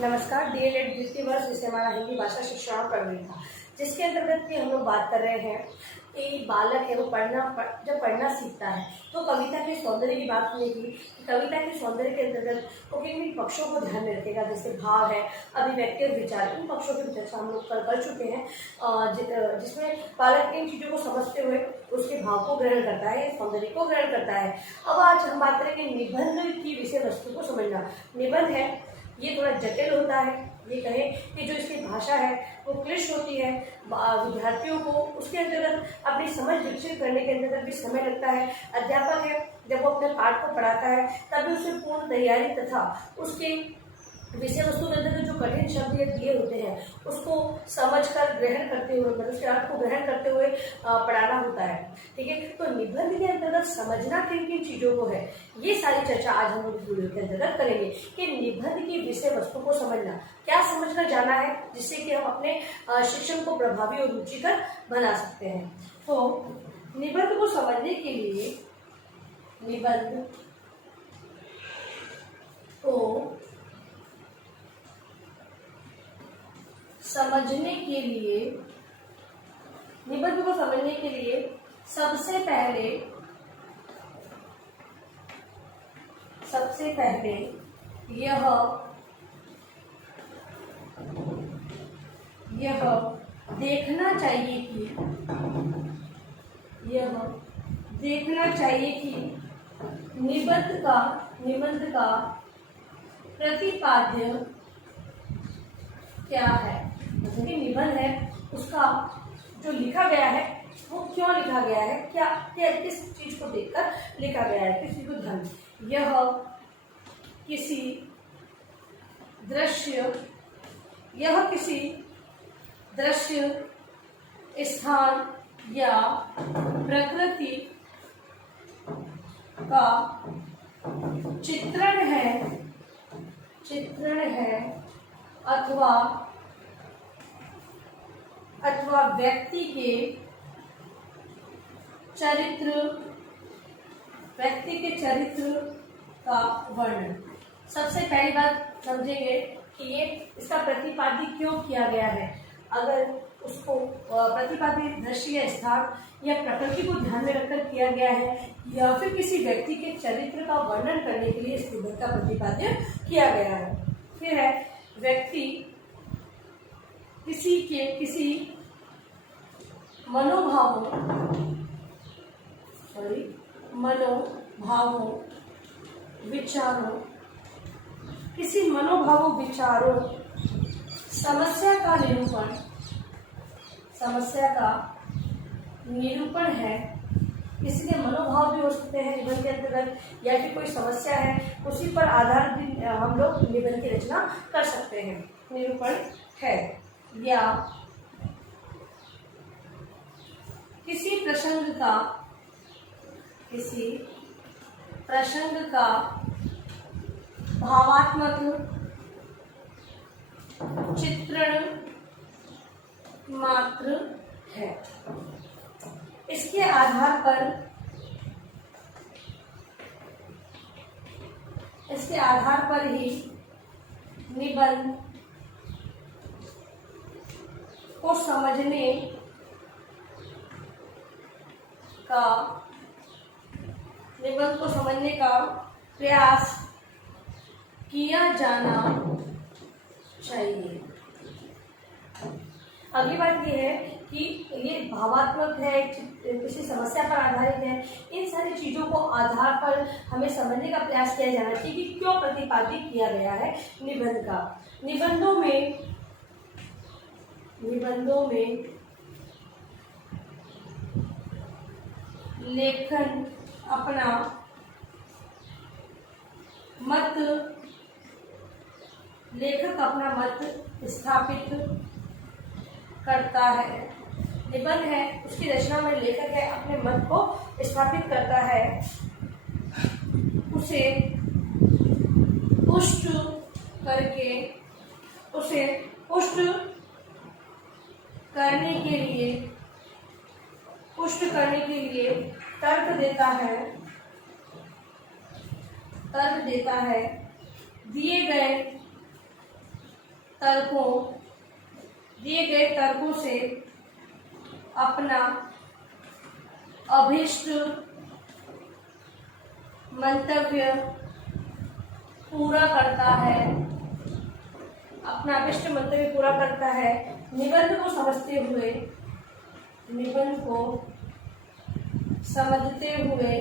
नमस्कार। डीएलएड द्वितीय वर्ष जिसे हमारा हिंदी भाषा शिक्षा प्रवीण था, जिसके अंतर्गत की हम लोग बात कर रहे हैं कि बालक है वो जब पढ़ना सीखता है तो कविता के सौंदर्य की बात हुई थी। कविता के सौंदर्य के अंतर्गत वो किन पक्षों को ध्यान में रखेगा, जैसे भाव है, अभिव्यक्ति और विचार, इन पक्षों की चर्चा हम लोग कर चुके हैं, जिसमें बालक इन चीज़ों को समझते हुए उसके भाव को ग्रहण करता है, सौंदर्य को ग्रहण करता है। अब आज हम बात करेंगे निबंध की विषय वस्तु को समझना। निबंध है ये थोड़ा जटिल होता है, ये कहें कि जो इसकी भाषा है वो क्लिष्ट होती है। विद्यार्थियों को उसके अंतर्गत अपनी समझ विकसित करने के अंतर्गत भी समय लगता है। अध्यापक है जब वो अपने पाठ को पढ़ाता है तभी उसे पूर्ण तैयारी तथा उसके विषय वस्तु के अंदर जो कठिन शब्द दिए होते हैं उसको समझकर ग्रहण करते हुए, मतलब उसके अर्थ को ग्रहण करते हुए पढ़ाना होता है। ठीक है, तो निबंध के अंतर्गत समझना किन किन चीज़ों को है, ये सारी चर्चा आज हम लोग वीडियो के अंतर्गत करेंगे कि निबंध की विषय वस्तु को समझना, क्या समझकर जाना है जिससे कि हम अपने शिक्षण को प्रभावी और रुचिकर बना सकते हैं। तो निबंध को समझने के लिए, निबंध को समझने के लिए, निबंध को समझने के लिए सबसे पहले यह देखना चाहिए कि निबंध का प्रतिपाद्य क्या है। जैसे कि निबंध है उसका जो लिखा गया है वो क्यों लिखा गया है, क्या किस चीज को देखकर लिखा गया है, किस चीज को ध्यान। यह किसी दृश्य, स्थान या प्रकृति का चित्रण है अथवा व्यक्ति के चरित्र का वर्णन। सबसे पहली बात समझेंगे कि ये इसका प्रतिपाद्य क्यों किया गया है। अगर उसको प्रतिपाद्य दृश्य या स्थान या प्रकृति को ध्यान में रखकर किया गया है या फिर किसी व्यक्ति के चरित्र का वर्णन करने के लिए इस निबंध का प्रतिपाद्य किया गया है। फिर है व्यक्ति किसी मनोभावों विचारों समस्या का निरूपण है। इसलिए मनोभाव भी हो सकते हैं निबंध के अंतर्गत, या फिर कोई समस्या है उसी पर आधारित हम लोग निबंध की रचना कर सकते हैं। निरूपण है या किसी प्रसंग का भावात्मक चित्रण मात्र है। इसके आधार पर ही निबंध को समझने का प्रयास किया जाना चाहिए। अगली बात यह है कि ये भावात्मक है, किसी समस्या पर आधारित है। इन सारी चीज़ों को आधार पर हमें समझने का प्रयास किया जाना चाहिए कि क्यों प्रतिपादित किया गया है निबंध का। निबंधों में लेखक अपना मत स्थापित करता है। निबंध है उसकी रचना में लेखक है अपने मत को स्थापित करता है, उसे पुष्ट करने के लिए तर्क देता है, दिए गए तर्कों दिए गए तर्कों से अपना अभीष्ट मंतव्य पूरा करता है, अपना अभीष्ट मंतव्य पूरा करता है। निबंध को समझते हुए, निबंध को समझते हुए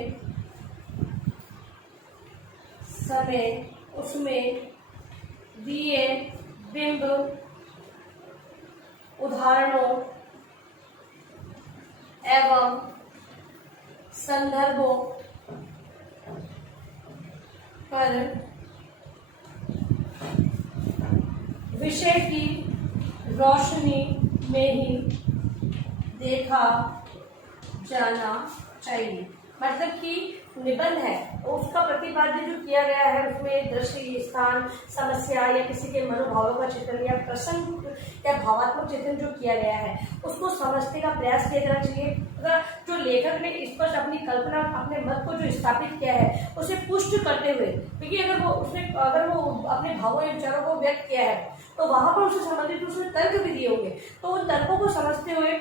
समय उसमें दिए बिंब उदाहरणों एवं संदर्भों पर विषय की रोशनी में ही देखा जाना चाहिए। मतलब कि निबंध है उसका प्रतिपाद्य जो किया गया है उसमें दृश्य, स्थान, समस्या या किसी के मनोभावों का चित्रण या प्रसंग या भावात्मक चित्रण जो किया गया है उसको समझने का प्रयास किया जाना चाहिए। अगर जो लेखक ने इस पर अपनी कल्पना, अपने मत को जो स्थापित किया है उसे पुष्ट करते हुए, क्योंकि अगर वो अपने भावों या विचारों को व्यक्त किया है तो वहां पर उससे संबंधित उसमें तर्क भी दिए होंगे, तो उन तर्कों को समझते हुए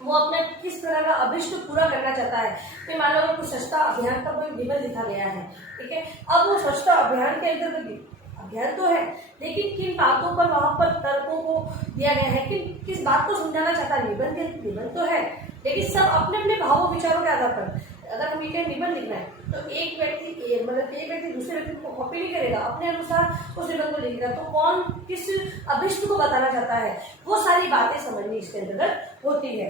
वो अपना किस तरह का अभिष्ट पूरा करना चाहता है। तो मान लो अगर कुछ स्वच्छता अभियान का कोई निबंध लिखा गया है, ठीक है, अब वो स्वच्छता अभियान के अंतर्गत अभियान तो है लेकिन किन बातों पर वहां पर तर्कों को दिया गया है, किस बात को समझाना चाहता है। निबंध तो है लेकिन सब अपने अपने भावों विचारों के आधार पर, अगर हमें कहीं निबंध लिखना है तो एक व्यक्ति दूसरे व्यक्ति को कॉपी नहीं करेगा, अपने अनुसार उस निबंध को लिखेगा। तो कौन किस अभिष्ट को बताना चाहता है वो सारी बातें समझनी इसके अंतर्गत होती है।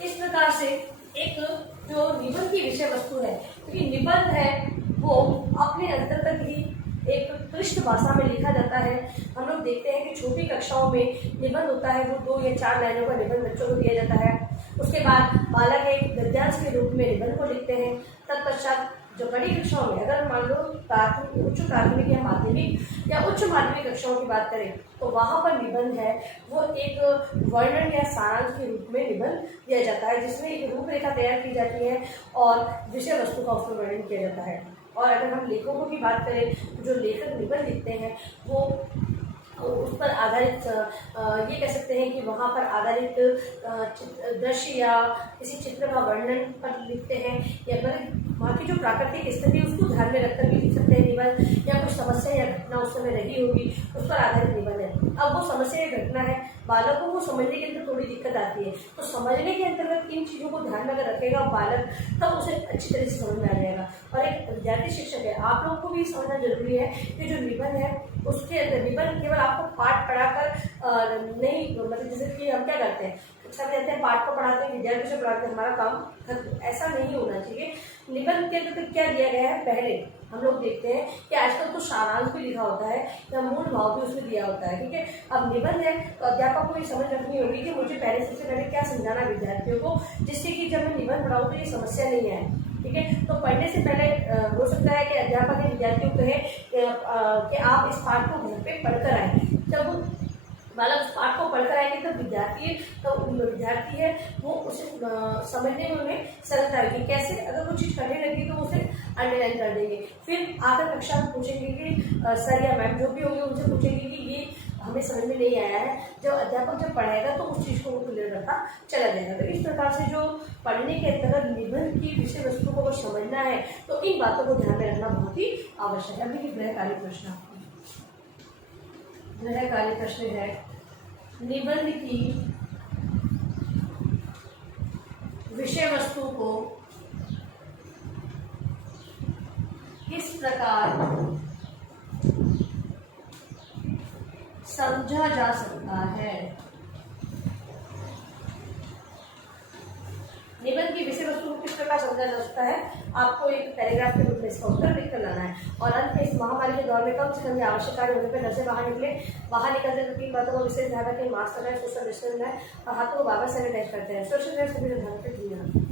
इस प्रकार से एक जो निबंध की विषय वस्तु है, क्योंकि निबंध है वो अपने अंतर्गत ही एक पृष्ठ भाषा में लिखा जाता है। हम लोग देखते हैं कि छोटी कक्षाओं में निबंध होता है वो 2 या 4 लाइनों का निबंध बच्चों को दिया जाता है। उसके बाद बालक एक गद्यांश के रूप में निबंध को लिखते हैं। तत्पश्चात जो बड़ी कक्षाओं में, अगर मान लो उच्च प्राथमिक या माध्यमिक या उच्च माध्यमिक कक्षाओं की बात करें तो वहां पर निबंध है वो एक वर्णन या सारांश के रूप में निबंध दिया जाता है, जिसमें एक रूपरेखा तैयार की जाती है और विषय वस्तु का उसमें वर्णन किया जाता है। और अगर हम लेखकों की बात करें तो जो लेखक निबंध लिखते हैं वो उस पर आधारित ये कह सकते हैं कि वहाँ पर आधारित दृश्य या किसी चित्र का वर्णन पर लिखते हैं, या फिर वहाँ की जो प्राकृतिक स्थिति उसको ध्यान में रखकर भी लिख सकते हैं निबंध, या कुछ समस्या या घटना उस समय रही होगी उस पर आधारित निबंध है। अब वो समस्या या घटना है, बालकों को समझने के अंदर थोड़ी दिक्कत आती है, तो समझने के अंतर्गत इन चीज़ों को ध्यान में अगर रखेगा बालक तब उसे अच्छी तरह से समझ में आ जाएगा। और एक विद्यार्थी शिक्षक है, आप लोगों को भी समझना जरूरी है कि जो निबंध है उसके अंदर निबंध केवल आपको पाठ पढ़ाकर नहीं, मतलब जैसे कि हम क्या करते हैं अच्छा कहते हैं पाठ को पढ़ाते हैं, विद्यार्थियों से पढ़ाते हैं, हमारा काम ऐसा नहीं होना चाहिए। निबंध के अंदर क्या दिया गया है, पहले हम लोग देखते हैं कि आजकल तो सारांश भी लिखा होता है या मूल भाव भी उसमें दिया होता है, ठीक है। अब निबंध है तो अध्यापक को ये समझ रखनी होगी कि मुझे सबसे पहले क्या समझाना विद्यार्थियों को, जिससे कि जब मैं निबंध पढ़ाऊँ तो ये समस्या नहीं आए, ठीक है। तो पढ़ने से पहले हो सकता है कि अध्यापक ने विद्यार्थियों को कहे कि आप इस पाठ को घर पे पढ़कर आए। जब बालक उस पाठ को पढ़कर आएंगे तो विद्यार्थी है वो उसे समझने में उन्हें सरलता आएगी। कैसे, अगर वो चीज़ करने लगी तो उसे अंडरलाइन कर देंगे, फिर आकर कक्षा में पूछेंगे कि सर या मैम जो भी होंगे उनसे पूछेंगे कि ये हमें समझ में नहीं आया है। जब अध्यापक जब पढ़ाएगा तो उस चीज़ को वो क्लियर करता चला जाएगा। तो इस प्रकार से जो पढ़ने के अंतर्गत निबंध की विषय वस्तु को समझना है तो इन बातों को ध्यान में रखना बहुत ही आवश्यक है। अभी गृहकार्य प्रश्न, गृहकार्य प्रश्न है, निबंध की विषय वस्तु को किस प्रकार समझा जा सकता है। निबंध की विषय वस्तु को किस प्रकार समझा जा सकता है, आपको एक पैराग्राफ के रूप में इसका उत्तर लिख कर लाना है। और अंत में इस महामारी के दौर में कम से कम आवश्यक कार्य होने पर घर से बाहर निकले, बाहर निकलते तो 3 बातों को विशेष ध्यान रखें, मास्क लगाएं, सोशल डिस्टेंस बनाएं और हाथों को बार-बार सैनिटाइज करते हैं। सोशल डिस्टेंस सभी ध्यान रखें।